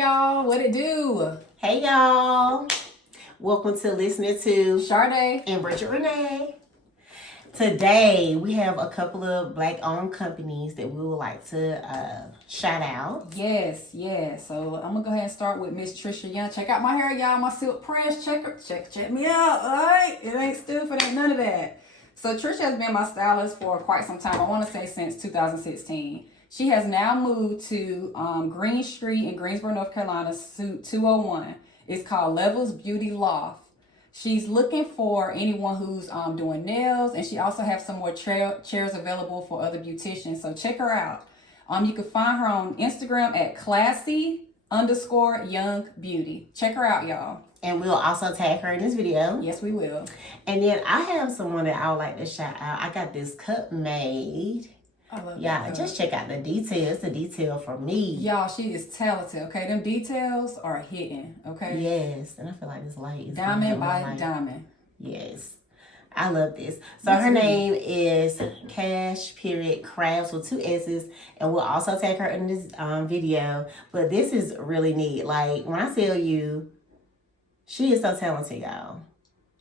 y'all. What it do? Hey, y'all. Welcome to listening to Sade and Bridget Renee. Today, we have a couple of Black-owned companies that we would like to shout out. Yes. So I'm gonna go ahead and start with Miss Trisha Young. Check out my hair, y'all. My silk press. Check me out. All right, it ain't stiff. It ain't none of that. So Trisha has been my stylist for quite some time. I want to say since 2016. She has now moved to Green Street in Greensboro, North Carolina, suite 201. It's called Levels Beauty Loft. She's looking for anyone who's doing nails, and she also has some more chairs available for other beauticians. So check her out. You can find her on Instagram at classy_young beauty. Check her out, y'all. And we'll also tag her in this video. Yes, we will. And then I have someone that I would like to shout out. I got this cup made. I love Yeah, that. just check out the details. The detail for me. Y'all, she is talented, okay? Them details are hitting, okay? Yes, and I feel like this light is diamond by diamond. Yes, I love this. So her name is Crafts with 2 S's, and we'll also tag her in this video. But this is really neat. Like, when I tell you, she is so talented, y'all.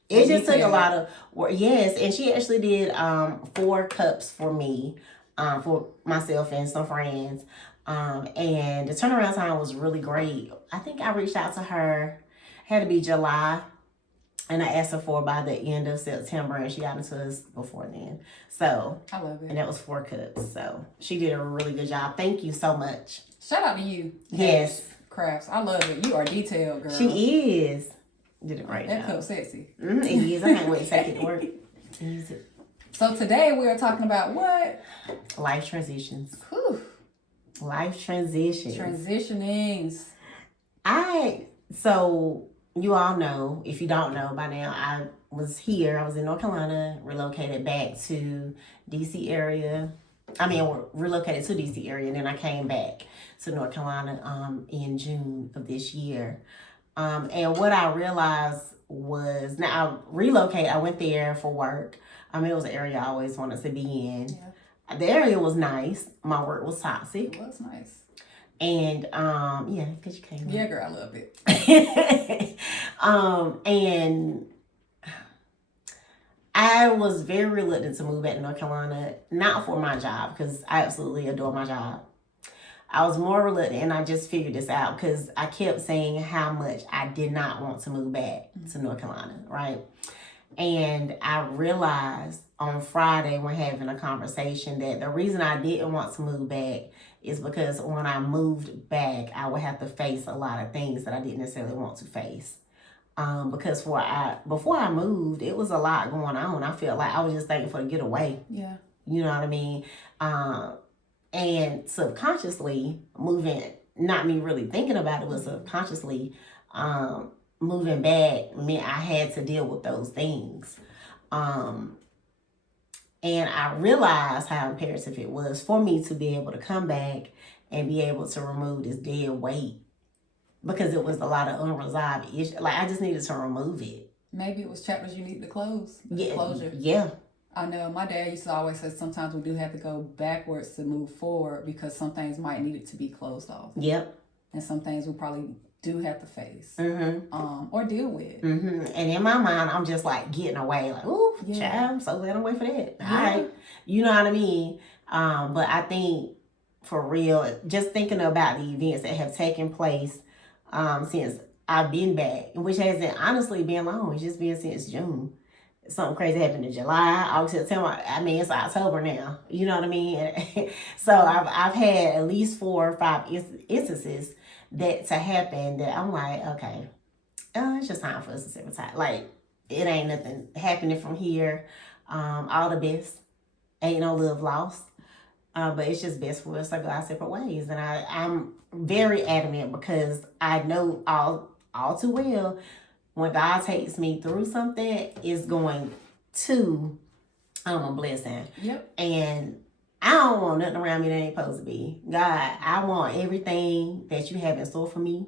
It just took a lot of work. Yes, and she actually did 4 cups for me. For myself and some friends. And the turnaround time was really great. I think I reached out to her, had to be July, and I asked her for by the end of September, and she got into us before then. So, I love it. And that was 4 cups. So, she did a really good job. Thank you so much. Shout out to you. Yes. Crafts. I love it. You are detailed, girl. She is. Did a great job. That cup sexy. It is. I can't wait to take it to work. Use it. So today we are talking about what? Life transitions. Whew. Life transitions. Transitionings. So you all know, if you don't know by now, I was in North Carolina, relocated back to DC area. Relocated to DC area, and then I came back to North Carolina in June of this year. And what I realized was, now I relocated, I went there for work. It was an area I always wanted to be in. Yeah. The area was nice. My work was toxic. It was nice. And, because you came. Yeah, girl, I love it. And I was very reluctant to move back to North Carolina, not for my job, because I absolutely adore my job. I was more reluctant, and I just figured this out because I kept saying how much I did not want to move back to North Carolina, right? And I realized on Friday when having a conversation that the reason I didn't want to move back is because when I moved back, I would have to face a lot of things that I didn't necessarily want to face. Because before I moved, it was a lot going on. I felt like I was just thinking for to get away. Yeah. You know what I mean? And subconsciously moving, not me really thinking about it, but subconsciously moving back meant I had to deal with those things. And I realized how imperative it was for me to be able to come back and be able to remove this dead weight, because it was a lot of unresolved issues. Like, I just needed to remove it. Maybe it was chapters you need to close. Yeah, closure. Yeah. I know my dad used to always say sometimes we do have to go backwards to move forward, because some things might need it to be closed off. Yep. And some things we probably do have to face. Mm-hmm. Or deal with. Mm-hmm. And in my mind, I'm just like getting away. Like, ooh, child, I'm so glad I'm waiting for that. Yeah. All right. You know what I mean? But I think for real, just thinking about the events that have taken place since I've been back, which hasn't honestly been long. It's just been since June. Something crazy happened in July, August, September. It's October now. You know what I mean? So I've had at least 4 or 5 instances that to happen that I'm like, okay, it's just time for us to separate. Like, it ain't nothing happening from here. All the best. Ain't no love lost. But it's just best for us to go our separate ways. And I'm very adamant, because I know all too well, when God takes me through something, it's going to a blessing. Yep. And I don't want nothing around me that ain't supposed to be. God, I want everything that you have in store for me.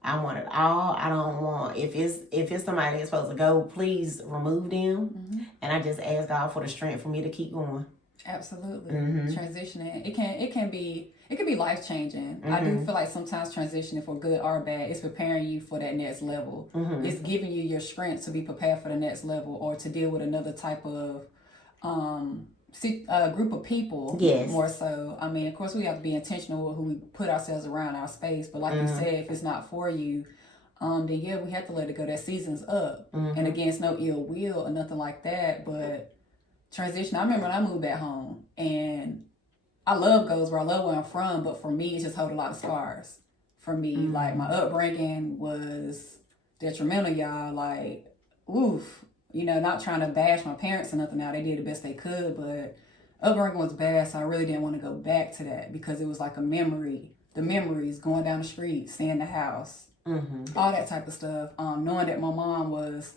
I want it all. I don't want, if it's somebody that's supposed to go, please remove them. Mm-hmm. And I just ask God for the strength for me to keep going. Absolutely. Mm-hmm. Transitioning, it can be life changing. I do feel like sometimes transitioning, for good or bad, is preparing you for that next level. It's giving you your strength to be prepared for the next level, or to deal with another type of group of people. Yes. More so. I mean, of course, we have to be intentional with who we put ourselves around, our space. But like you said, if it's not for you, then yeah, we have to let it go. That season's up. And again, it's no ill will or nothing like that. But transition, I remember when I moved back home, and I love Goldsboro, I love where I'm from, but for me, it's just hold a lot of scars. For me, like, my upbringing was detrimental, y'all. Like, oof, you know, not trying to bash my parents or nothing. Now, they did the best they could, but upbringing was bad, so I really didn't want to go back to that, because it was like a memory. The memories, going down the street, seeing the house, all that type of stuff. Knowing that my mom was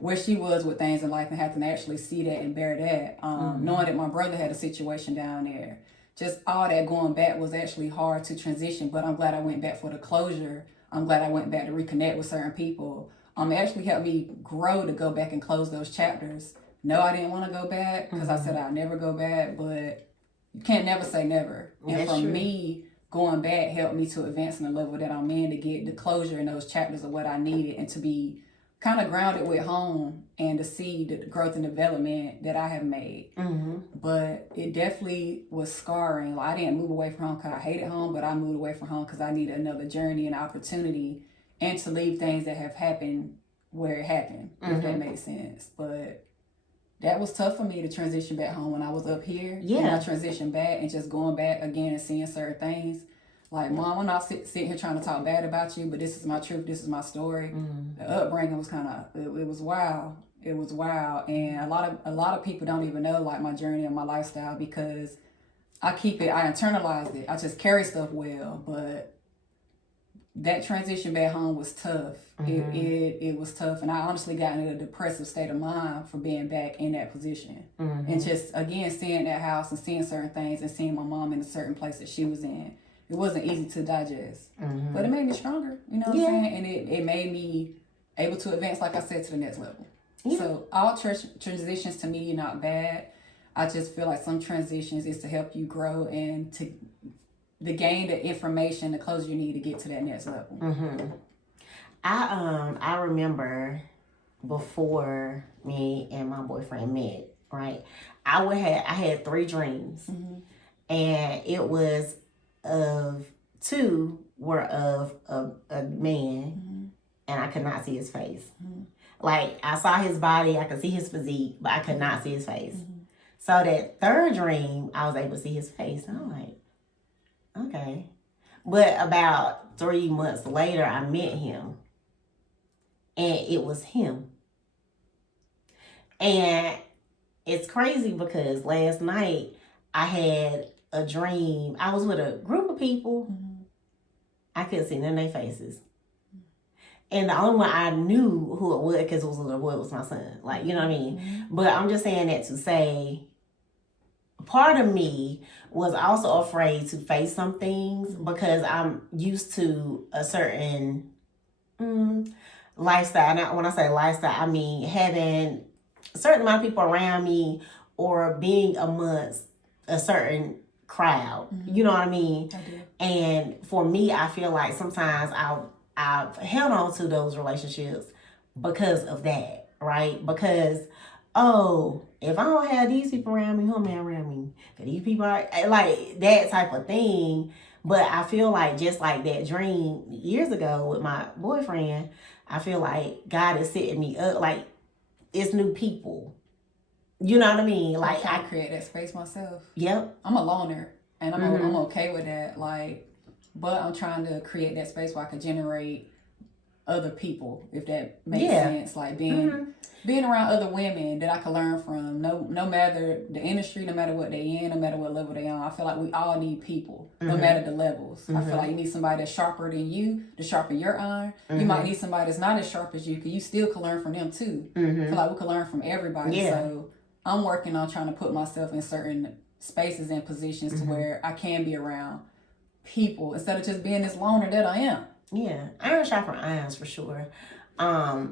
where she was with things in life, and having to actually see that and bear that. Knowing that my brother had a situation down there. Just all that going back was actually hard to transition, but I'm glad I went back for the closure. I'm glad I went back to reconnect with certain people. It actually helped me grow to go back and close those chapters. No, I didn't want to go back, because I said I'd never go back, but you can't never say never. And That's for true. me, going back helped me to advance in the level that I'm in, to get the closure in those chapters of what I needed, and to be kind of grounded with home, and to see the growth and development that I have made. But it definitely was scarring. Like, I didn't move away from home because I hated home, but I moved away from home because I needed another journey and opportunity, and to leave things that have happened where it happened, if that makes sense. But that was tough for me to transition back home when I was up here. Yeah. And I transitioned back, and just going back again and seeing certain things. Like, Mom, I'm not sitting here trying to talk bad about you, but this is my truth. This is my story. The upbringing was kind of, it was wild. It was wild. And a lot of people don't even know, like, my journey and my lifestyle, because I internalized it. I just carry stuff well. But that transition back home was tough. It was tough. And I honestly got in a depressive state of mind for being back in that position. And just, again, seeing that house and seeing certain things, and seeing my mom in a certain place that she was in. It wasn't easy to digest, but it made me stronger, you know what I'm saying? And it made me able to advance, like I said, to the next level. So all transitions to me are not bad. I just feel like some transitions is to help you grow, and to gain the information, the closure you need to get to that next level. I remember before me and my boyfriend met, right? I had 3 dreams, and it was of 2 were of a man, and I could not see his face. Like, I saw his body, I could see his physique, but I could not see his face. So that 3rd dream, I was able to see his face, and I'm like, okay. But about 3 months later, I met him, and it was him. And it's crazy, because last night I had a dream. I was with a group of people. I couldn't see none of their faces. And the only one I knew who it was, because it was a little boy, was my son. Like, you know what I mean? But I'm just saying that to say, part of me was also afraid to face some things, because I'm used to a certain lifestyle. Now, when I say lifestyle, I mean having a certain amount of people around me, or being amongst a certain crowd. You know what I mean? I do. And for me, I feel like sometimes I've held on to those relationships because of that, right? Because, if I don't have these people around me, who am I around me? These people are like that type of thing. But I feel like, just like that dream years ago with my boyfriend, I feel like God is setting me up. Like, it's new people. You know what I mean? Like, I create that space myself. Yep. I'm a loner, and I'm okay with that. Like, but I'm trying to create that space where I can generate other people, if that makes sense. Like, being around other women that I can learn from. No matter the industry, no matter what they in, no matter what level they on. I feel like we all need people, no matter the levels. I feel like you need somebody that's sharper than you to sharpen your iron. You might need somebody that's not as sharp as you, because you still can learn from them too. I feel like we can learn from everybody. So I'm working on trying to put myself in certain spaces and positions to where I can be around people, instead of just being this loner that I am. Yeah, iron sharpen irons for sure. I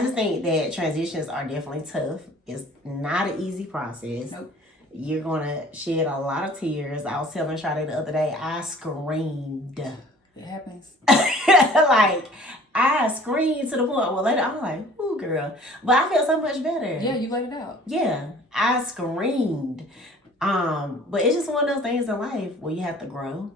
just think that transitions are definitely tough. It's not an easy process. Nope. You're gonna shed a lot of tears. I was telling Shadi the other day, I screamed. It happens. Like, I screamed to the point where later I'm like, ooh, girl. But I feel so much better. Yeah, you let it out. Yeah, I screamed. But it's just one of those things in life where you have to grow.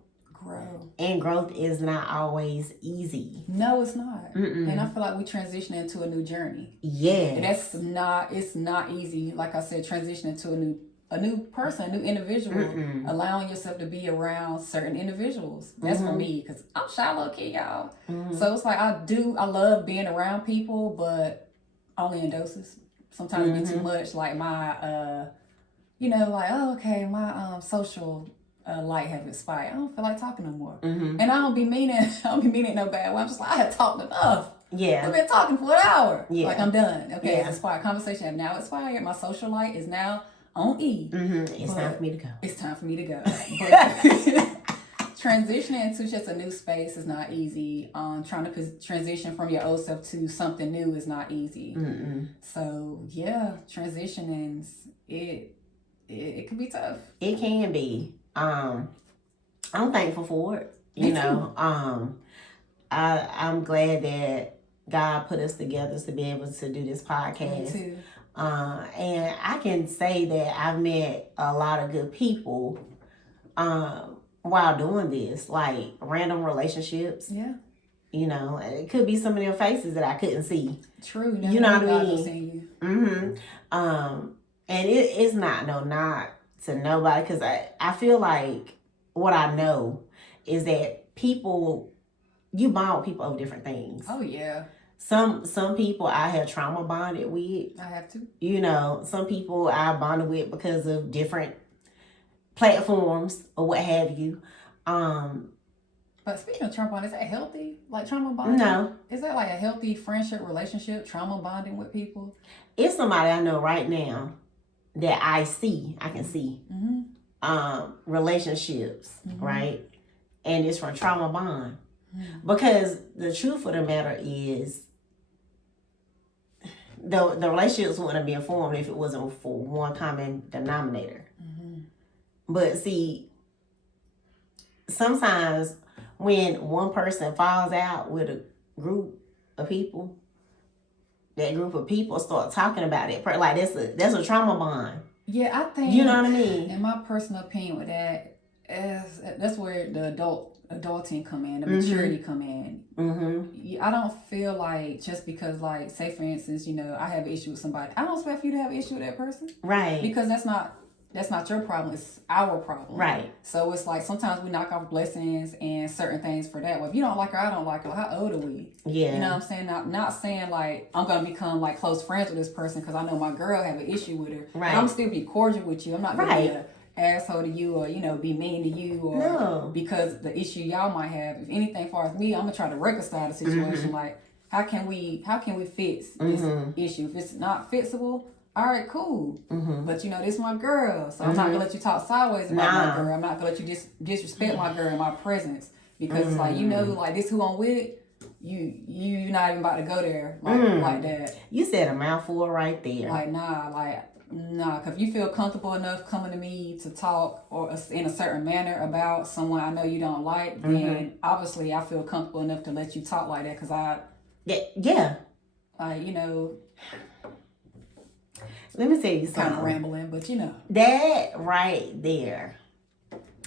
And growth is not always easy. No, it's not. And I feel like we transition into a new journey. Yeah. And it's not easy. Like I said, transitioning to a new person, a new individual, allowing yourself to be around certain individuals. That's for me, because I'm shy low key, y'all. So it's like I love being around people, but only in doses. Sometimes it be too much. Like my my social light have expired. I don't feel like talking no more. And I don't be meaning it no bad way. I'm just like, I had talked enough. Yeah. I've been talking for an hour. Yeah. Like, I'm done. Okay, Yeah. it's expired. Conversation have now expired. My social light is now on E. It's time for me to go. It's time for me to go. But transitioning into just a new space is not easy. Trying to transition from your old self to something new is not easy. So yeah, transitioning, it can be tough. It can be. I'm thankful for it. You know, I'm glad that God put us together to be able to do this podcast. Me too. And I can say that I've met a lot of good people while doing this, like random relationships. Yeah. You know, it could be some of their faces that I couldn't see. True. You know what I mean? And it's not to nobody, because I feel like what I know is that people, you bond with people over different things. Oh yeah. Some people I have trauma bonded with. I have to. You know, some people I bonded with because of different platforms or what have you. But speaking of trauma bonding, is that healthy? Like trauma bonding? No. Is that like a healthy friendship, relationship, trauma bonding with people? It's somebody I know right now that I can see relationships, right? And it's from trauma bond. Because the truth of the matter is, the relationships wouldn't have been formed if it wasn't for one common denominator. But see, sometimes when one person falls out with a group of people, that group of people start talking about it. Like that's a trauma bond. Yeah, I think, you know what I mean. In my personal opinion, with that, that's where the adulting come in, the maturity come in. I don't feel like just because, like, say for instance, you know, I have an issue with somebody, I don't expect you to have an issue with that person, right? Because that's not your problem, it's our problem, right? So it's like sometimes we knock off blessings and certain things for that. Well, if you don't like her, I don't like her. How old are we? Yeah, you know what I'm saying. Not saying like I'm gonna become like close friends with this person because I know my girl have an issue with her. Right. But I'm still be cordial with you. I'm not gonna be an asshole to you, or, you know, be mean to you, or because the issue y'all might have. If anything, as far as me, I'm gonna try to reconcile the situation. Like, how can we fix this issue? If it's not fixable, all right, cool. But you know, this is my girl, so I'm not gonna let you talk sideways about my girl. I'm not gonna let you disrespect my girl in my presence, because it's like, you know, like, this who I'm with. You not even about to go there like that. You said a mouthful right there. Like, nah, cause if you feel comfortable enough coming to me to talk or in a certain manner about someone I know you don't like, then obviously I feel comfortable enough to let you talk like that, cause you know. Let me tell you something. Kind of rambling, but you know. That right there,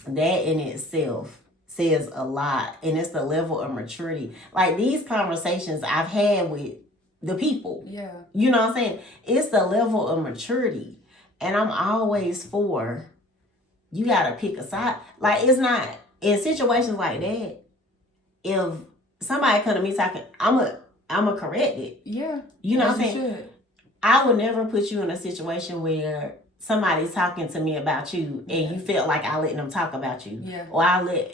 that in itself says a lot, and it's the level of maturity. Like, these conversations I've had with the people. Yeah. You know what I'm saying? It's the level of maturity. And I'm always for, you gotta pick a side. Like, it's not, in situations like that, if somebody come to me talking, I'm a correct it. Yeah. You know what I'm saying? Should. I would never put you in a situation where somebody's talking to me about you and you felt like I let them talk about you. Yeah. Or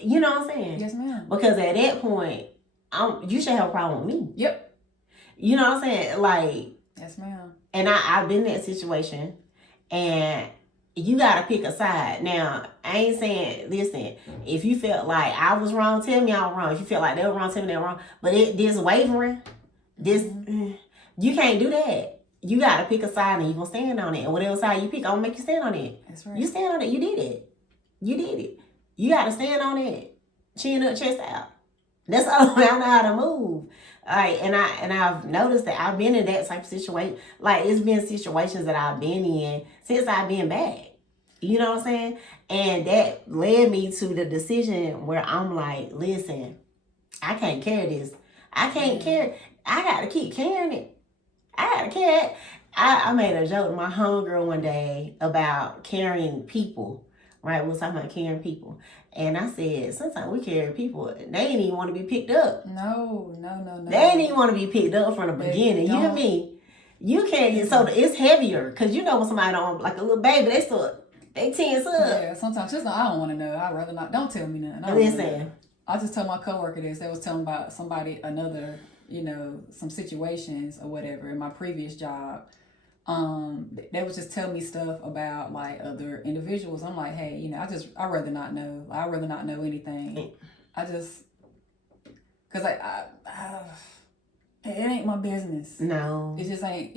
you know what I'm saying? Yes, ma'am. Because at that point, you should have a problem with me. Yep. You know what I'm saying? Like, yes, ma'am. And I've been in that situation, and you gotta pick a side. Now, I ain't saying, listen, if you felt like I was wrong, tell me I was wrong. If you felt like they were wrong, tell me they were wrong. But this wavering, you can't do that. you got to pick a side and you're going to stand on it. And whatever side you pick, I'm going to make you stand on it. That's right. You stand on it. You did it. You did it. You got to stand on it. Chin up, chest out. That's the only way I know how to move. All right, and I've noticed that I've been in that type of situation. Like, it's been situations that I've been in since I've been back. You know what I'm saying? And that led me to the decision where I'm like, listen, I can't carry this. I can't carry. I got to keep carrying it. I got to carry it. I made a joke with my homegirl one day about carrying people. Right? We was talking about carrying people. And I said, sometimes we carry people, they ain't even want to be picked up. No. They ain't even want to be picked up from the beginning. You hear me? You can't get, so it's heavier. Because you know when somebody don't, like a little baby, they tense up. Yeah, sometimes just I don't want to know. I'd rather not. Don't tell me nothing. Listen. I just told my coworker this. They was telling about somebody, another, some situations or whatever in my previous job. They would just tell me stuff about like other individuals. I'm like, hey, I'd rather not know. I'd rather not know anything. Cause it ain't my business. No. It just ain't,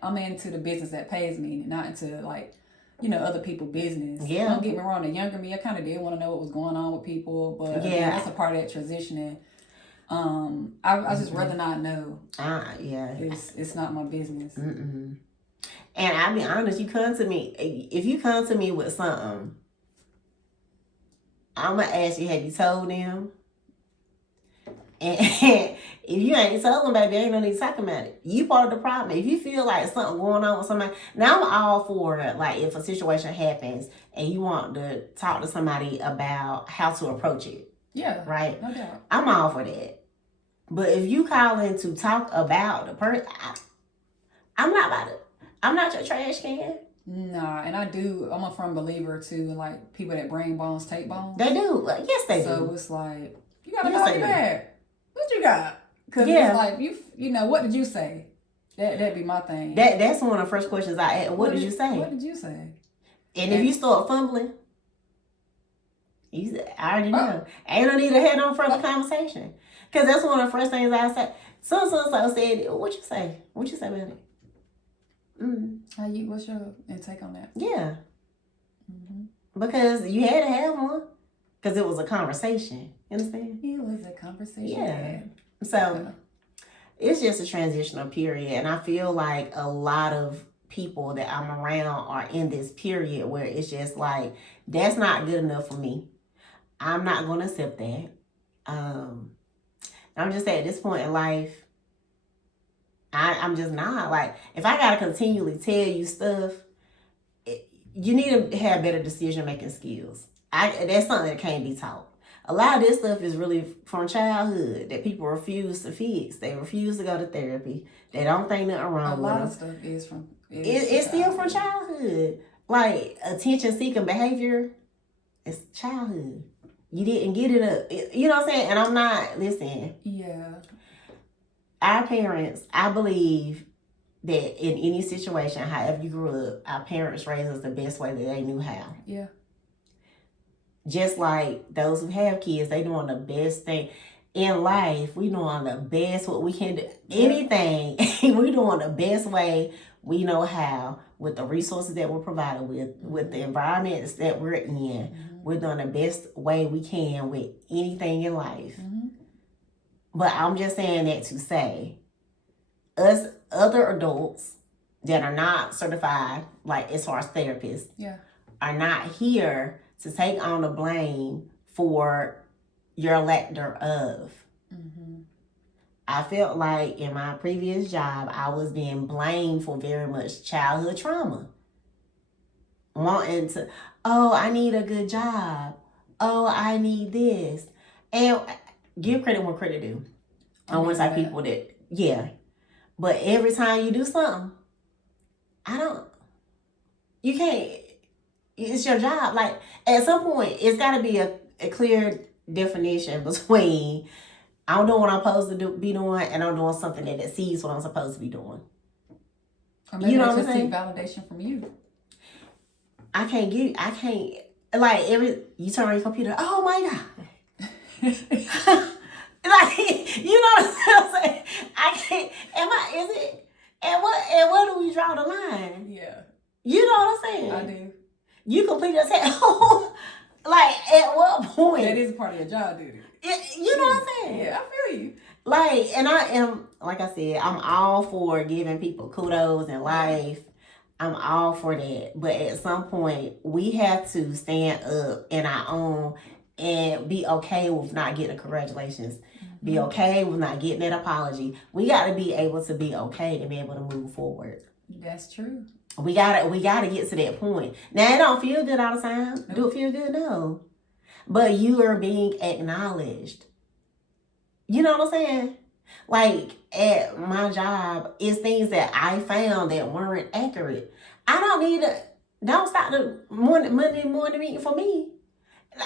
I'm into the business that pays me, not into like, other people's business. Yeah. Don't get me wrong. The younger me, I kind of did want to know what was going on with people, but again, that's a part of that transitioning. I just rather not know. Yeah. It's not my business. Mm-mm. And I'll be honest, if you come to me with something, I'm going to ask you, have you told them? And if you ain't told them, baby, ain't no need to talk about it. You part of the problem. If you feel like something going on with somebody, now I'm all for it. Like if a situation happens and you want to talk to somebody about how to approach it. Yeah. Right? No doubt. I'm all for that. But if you calling to talk about the person, I'm not about it. I'm not your trash can. Nah, and I'm a firm believer too, like people that bring bones take bones. They do. Yes, they do. So it's like, you gotta call me back. What you got? Because it's like, what did you say? That'd be my thing. That's one of the first questions I ask. What did you say? What did you say? And if you start fumbling, I already know. Ain't no need to have no further conversation. Because that's one of the first things I say. So said, what you say? What you say about it? What's your intake on that? Yeah. Mm-hmm. Because you had to have one. Because it was a conversation. You understand? It was a conversation. Yeah. So it's just a transitional period. And I feel like a lot of people that I'm around are in this period where it's just like, that's not good enough for me. I'm not going to accept that. I'm just at this point in life, I'm just not. Like, if I got to continually tell you stuff, you need to have better decision-making skills. That's something that can't be taught. A lot of this stuff is really from childhood that people refuse to fix. They refuse to go to therapy. They don't think nothing wrong with them. A lot of stuff is from... It's still from childhood. Like, attention-seeking behavior, it's childhood. You didn't get it up. You know what I'm saying? And I'm not... Listen. Yeah. Our parents, I believe that in any situation, however you grew up, our parents raised us the best way that they knew how. Yeah. Just like those who have kids, they doing the best thing in life. We doing the best what we can do. Anything, we doing the best way we know how with the resources that we're provided with the environments that we're in. Mm-hmm. We're doing the best way we can with anything in life. Mm-hmm. But I'm just saying that to say, us other adults that are not certified, like as far as therapists, are not here to take on the blame for your lack thereof. Mm-hmm. I felt like in my previous job, I was being blamed for very much childhood trauma. Wanting to, I need a good job. I need this. And give credit where credit due. I want to say people that, but every time you do something, you can't, it's your job. Like, at some point, it's got to be a clear definition between I'm doing what I'm supposed to be doing and I'm doing something that exceeds what I'm supposed to be doing. Or maybe you know what I'm saying? Validation from you. You turn on your computer, oh my God. Like, you know what I'm saying? I can't, and what You complete your task. Like, at what point? That is a part of your job, dude. You know what I'm saying? Yeah, I feel you. Like, and I am, like I said, I'm all for giving people kudos in life. I'm all for that. But at some point, we have to stand up in our own and be okay with not getting a congratulations. Mm-hmm. Be okay with not getting that apology. We got to be able to be okay and be able to move forward. That's true. We gotta get to that point. Now, it don't feel good all the time. Nope. Do it feel good? No. But you are being acknowledged. You know what I'm saying? Like, at my job, it's things that I found that weren't accurate. I don't stop the Monday morning meeting for me.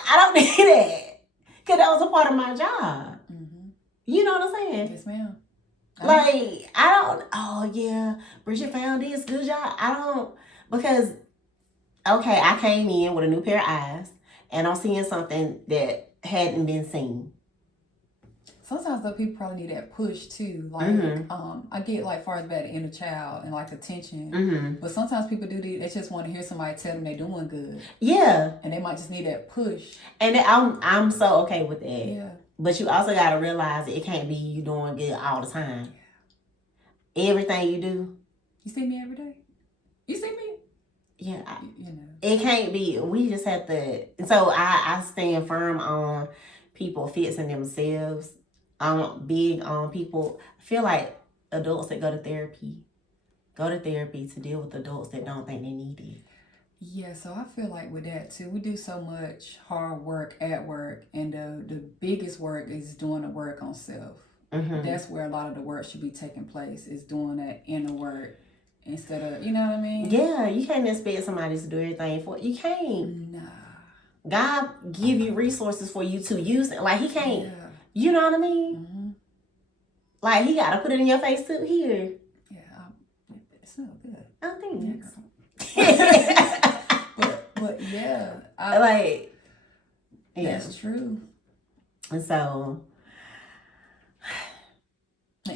I don't need that. Because that was a part of my job. Mm-hmm. You know what I'm saying? Yes, ma'am. Like, oh yeah, Bridget found this, good job. Because, okay, I came in with a new pair of eyes, and I'm seeing something that hadn't been seen. Sometimes though, people probably need that push too. Like, I get like far as bad inner child and like attention. Mm-hmm. But sometimes people they just want to hear somebody tell them they're doing good. Yeah. And they might just need that push. And I'm so okay with that. Yeah. But you also got to realize it can't be you doing good all the time. Yeah. Everything you do. You see me every day? You see me? Yeah. You know. It can't be. We just have to. So I stand firm on people fixing themselves. I'm big on people. I feel like adults that go to therapy to deal with adults that don't think they need it. Yeah, so I feel like with that too, we do so much hard work at work, and the biggest work is doing the work on self. Mm-hmm. That's where a lot of the work should be taking place, is doing that inner work instead of, you know what I mean? Yeah, you can't expect somebody to do everything for you. You can't. Nah. God give you resources for you to use it. Like, he can't. Yeah. You know what I mean? Mm-hmm. Like, he got to put it in your face too. Here. Yeah, it's not good. I think. Yeah, but yeah, that's true. And so,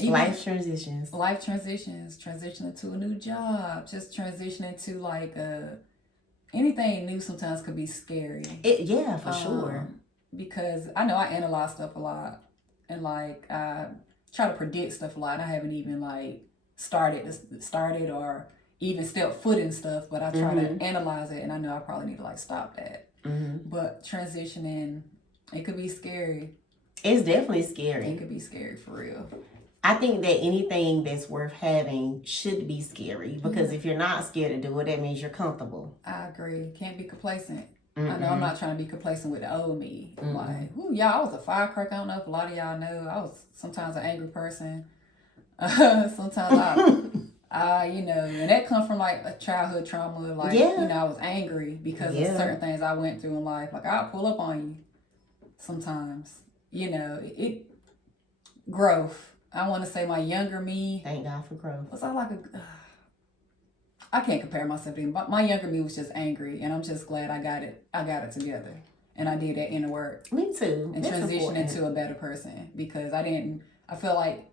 life transitions, transitioning to a new job, just transitioning to like anything new. Sometimes could be scary. Yeah, for sure. Because I know I analyze stuff a lot, and like I try to predict stuff a lot. I haven't even like started or even stepped foot in stuff, but I try to analyze it, and I know I probably need to like stop that. Mm-hmm. But transitioning, it could be scary. It's definitely scary. It could be scary for real. I think that anything that's worth having should be scary, because if you're not scared to do it, that means you're comfortable. I agree. Can't be complacent. I know I'm not trying to be complacent with the old me. Like, y'all, I was a firecracker. I don't know if a lot of y'all know. I was sometimes an angry person. Sometimes you know, and that comes from like a childhood trauma. Like, you know, I was angry because of certain things I went through in life. Like, I'll pull up on you sometimes. You know, growth. I want to say my younger me. Thank God for growth. Was I like I can't compare myself to him, but my younger me was just angry, and I'm just glad I got it together, and I did that inner work. Me too. And transitioned into a better person, because I feel like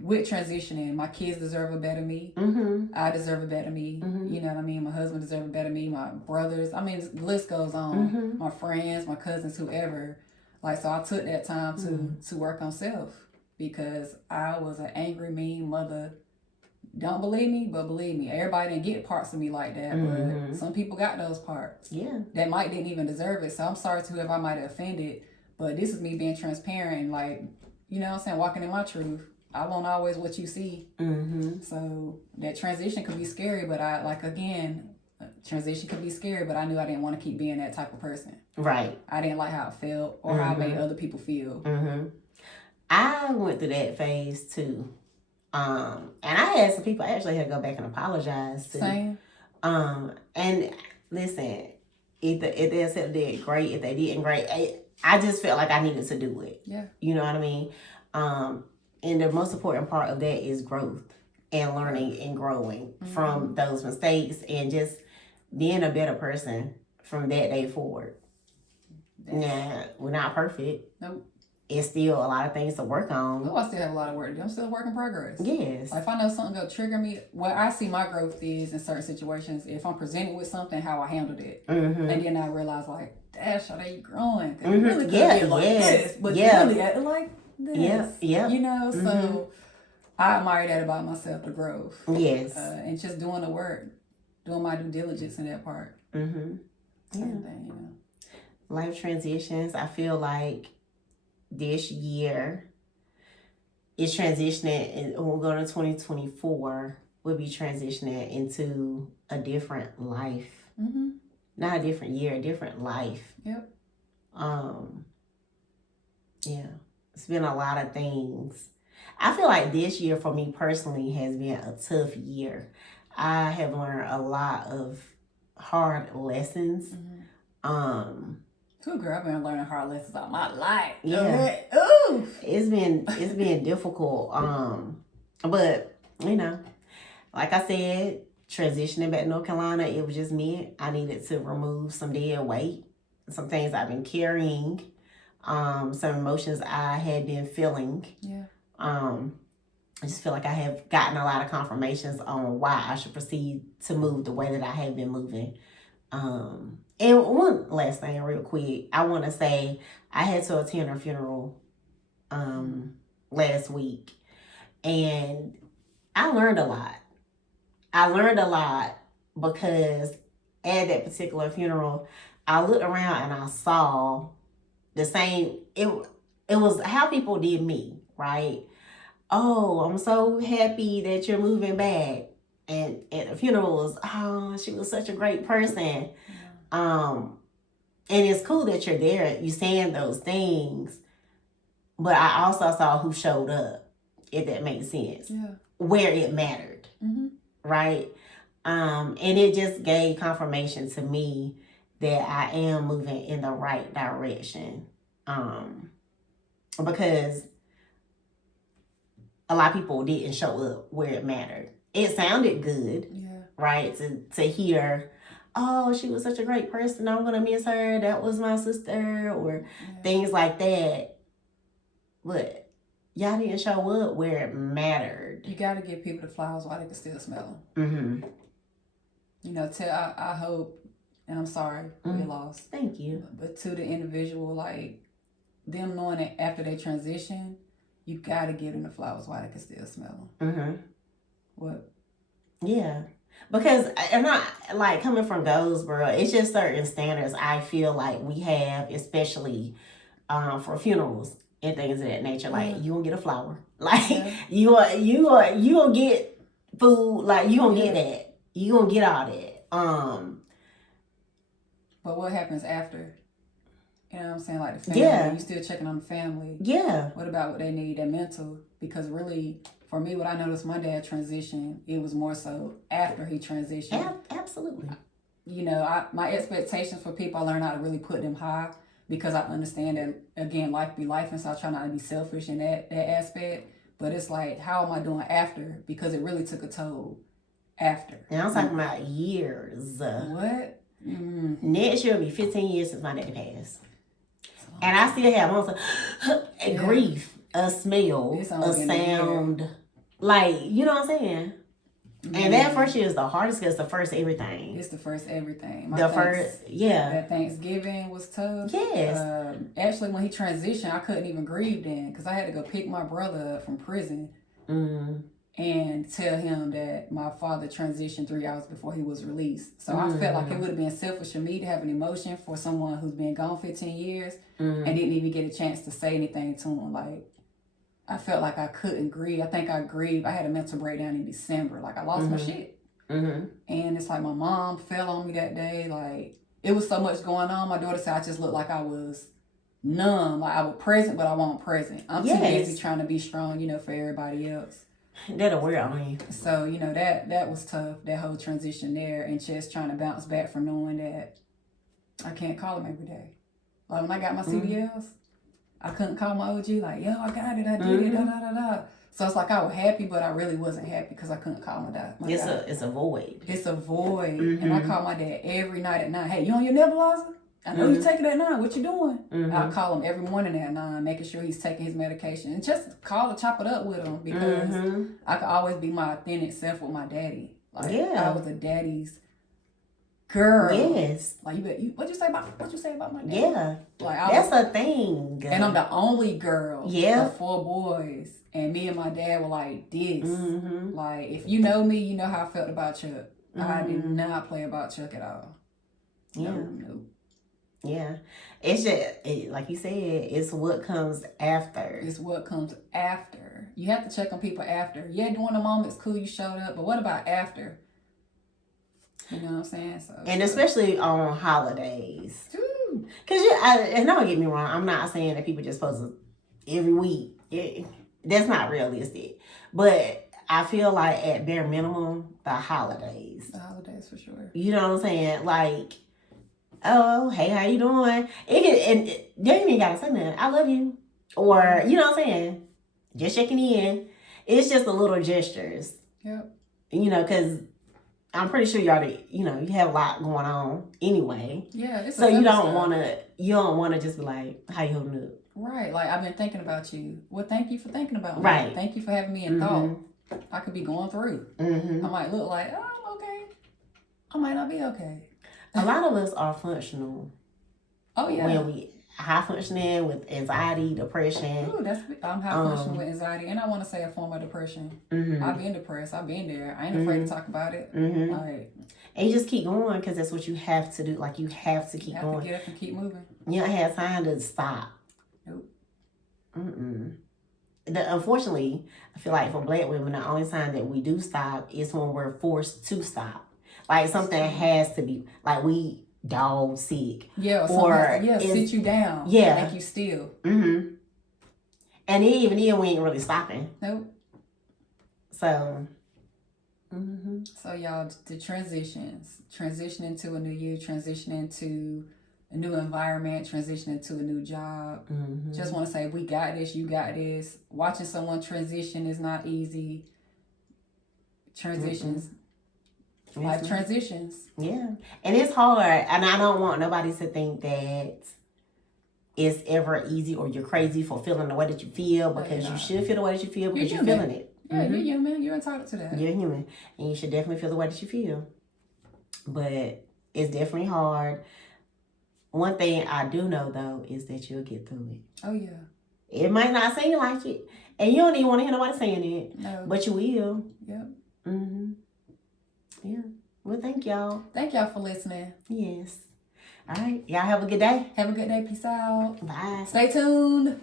with transitioning, my kids deserve a better me. Mm-hmm. I deserve a better me. Mm-hmm. You know what I mean? My husband deserves a better me. My brothers. I mean, the list goes on. Mm-hmm. My friends, my cousins, whoever. Like, so I took that time to work on self, because I was an angry, mean mother. Don't believe me, but believe me, everybody didn't get parts of me like that. Mm-hmm. But some people got those parts. Yeah. That didn't even deserve it. So I'm sorry to whoever I might have offended. But this is me being transparent and, like, you know what I'm saying, walking in my truth. I won't always what you see. Mm-hmm. So that transition could be scary, but transition could be scary, but I knew I didn't want to keep being that type of person. Right. I didn't like how it felt or how it made other people feel. Mm-hmm. I went through that phase too. And I had some people I actually had to go back and apologize to. Same. And listen, if they accepted it, great. If they didn't, great. I just felt like I needed to do it. Yeah. You know what I mean? And the most important part of that is growth and learning and growing from those mistakes, and just being a better person from that day forward. Nah, we're not perfect. Nope. it's still a lot of things to work on. Oh, I still have a lot of work to do. I'm still a work in progress. Yes. Like if I know something gonna trigger me, what I see my growth is in certain situations, if I'm presented with something, how I handled it. Mm-hmm. And then I realize like, dash, are they growing? Cause Mm-hmm. you really could be like this, but you really acted like this. Yeah. You know, so I admire that about myself, the growth. Yes. And just doing the work, doing my due diligence in that part. Mm-hmm. Same thing, you know. Life transitions, I feel like this year is transitioning, and we're going to 2024, we'll be transitioning into a different life. Mm-hmm. Not a different year, a different life. Yep. Yeah, it's been a lot of things. I feel like this year for me personally has been a tough year. I have learned a lot of hard lessons. Mm-hmm. Ooh, girl, I've been learning hard lessons all my life. Yeah. Ooh. It's been difficult. But you know, like I said, transitioning back to North Carolina, it was just me. I needed to remove some dead weight, some things I've been carrying, some emotions I had been feeling. Yeah. I just feel like I have gotten a lot of confirmations on why I should proceed to move the way that I have been moving. And one last thing real quick, I want to say I had to attend her funeral last week, and I learned a lot. Because at that particular funeral, I looked around and I saw the same, it was how people did me, right? Oh, I'm so happy that you're moving back. And at the funeral was, oh, she was such a great person. And it's cool that you're there, you saying those things, but I also saw who showed up, if that makes sense. Yeah. Where it mattered, right? And it just gave confirmation to me that I am moving in the right direction. Because a lot of people didn't show up where it mattered. It sounded good, right? To hear, oh, she was such a great person, I'm gonna miss her, that was my sister, or things like that. But y'all didn't show up where it mattered. You gotta give people the flowers while they can still smell them. You know, I hope, and I'm sorry for your loss. Thank you. But to the individual, like, them knowing that after they transition, you gotta give them the flowers while they can still smell them. What? Yeah. Because I'm not, like, coming from Goldsboro, it's just certain standards I feel like we have, especially for funerals and things of that nature. Like, you gonna get a flower. Like, you gonna get food. Like, you gonna get that. You gonna get all that. But what happens after? You know what I'm saying? Like the family, you still checking on the family. Yeah. What about what they need, their mental? Because really, for me, what I noticed my dad transition, it was more so after he transitioned. Absolutely. You know, my expectations for people, I learned how to really put them high because I understand that, again, life be life, and so I try not to be selfish in that aspect. But it's like, how am I doing after? Because it really took a toll after. And I'm talking about years. What? Next year will be 15 years since my daddy passed. And I still have also a grief, a smell, a sound. Like, you know what I'm saying? And that first year is the hardest because it's the first everything. It's the first everything. That Thanksgiving was tough. Yes. Actually, when he transitioned, I couldn't even grieve then because I had to go pick my brother up from prison and tell him that my father transitioned 3 hours before he was released. So I felt like it would have been selfish of me to have an emotion for someone who's been gone 15 years and didn't even get a chance to say anything to him. Like, I felt like I couldn't grieve. I think I grieved. I had a mental breakdown in December. Like, I lost my shit. And it's like my mom fell on me that day. Like, it was so much going on. My daughter said I just looked like I was numb. Like, I was present, but I wasn't present. I'm too busy trying to be strong, you know, for everybody else. That'll wear on you. So, you know, that was tough, that whole transition there, and just trying to bounce back from knowing that I can't call him every day. Like, when I got my CDLs, I couldn't call my OG, like, yo, I got it, I did it, da-da-da-da. So it's like I was happy, but I really wasn't happy because I couldn't call my dad. It's a void. It's a void. And I call my dad every night at night. Hey, you on your nebulizer? I know he's taking at 9. What you doing? Mm-hmm. I'll call him every morning at 9, making sure he's taking his medication. And just call and chop it up with him because I could always be my authentic self with my daddy. Like, I was a daddy's girl. Yes. Like, what you say about my dad? Yeah. Like, that's a thing. And I'm the only girl. Yeah. Of 4 boys. And me and my dad were like this. Like, if you know me, you know how I felt about Chuck. I did not play about Chuck at all. Yeah. No. Yeah. It's just, like you said, it's what comes after. It's what comes after. You have to check on people after. Yeah, during the moment, it's cool you showed up. But what about after? You know what I'm saying? And especially on holidays. Ooh. Because, and don't get me wrong, I'm not saying that people just supposed to every week. That's not realistic. But I feel like at bare minimum, the holidays. The holidays for sure. You know what I'm saying? Like, oh, hey, how you doing? And you ain't even gotta say nothing. I love you. Or, you know what I'm saying? Just checking in. It's just the little gestures. Yep. You know, because I'm pretty sure you have a lot going on anyway. Yeah. It's so you don't want to just be like, how you holding up? Right. Like, I've been thinking about you. Well, thank you for thinking about me. Right. Thank you for having me in thought. I could be going through. I might look like, oh, I'm okay. I might not be okay. A lot of us are functional. Oh, yeah. When we high functioning with anxiety, depression. Ooh, I'm high functioning with anxiety, and I want to say a form of depression. I've been depressed. I've been there. I ain't afraid to talk about it. Like, and you just keep going because that's what you have to do. Like, you have to keep going. To get up and keep moving. You don't have time to stop. Nope. Unfortunately, I feel like for Black women, the only time that we do stop is when we're forced to stop. Like, something has to be, like, we dog sick. Yeah, or sit you down. Yeah. Make you still. And even then, we ain't really stopping. Nope. So. So, y'all, the transitioning to a new year, transitioning to a new environment, transitioning to a new job. Just want to say, we got this, you got this. Watching someone transition is not easy. Transitions. Life transitions. Yeah. And it's hard. And I don't want nobody to think that it's ever easy or you're crazy for feeling the way that you feel, because you should feel the way that you feel because you're feeling it. Yeah, you're human. You're entitled to that. You're human. And you should definitely feel the way that you feel. But it's definitely hard. One thing I do know, though, is that you'll get through it. Oh, yeah. It might not seem like it. And you don't even want to hear nobody saying it. No. But you will. Yep. Yeah. Well, thank y'all. Thank y'all for listening. Yes. All right. Y'all have a good day. Have a good day. Peace out. Bye. Stay tuned.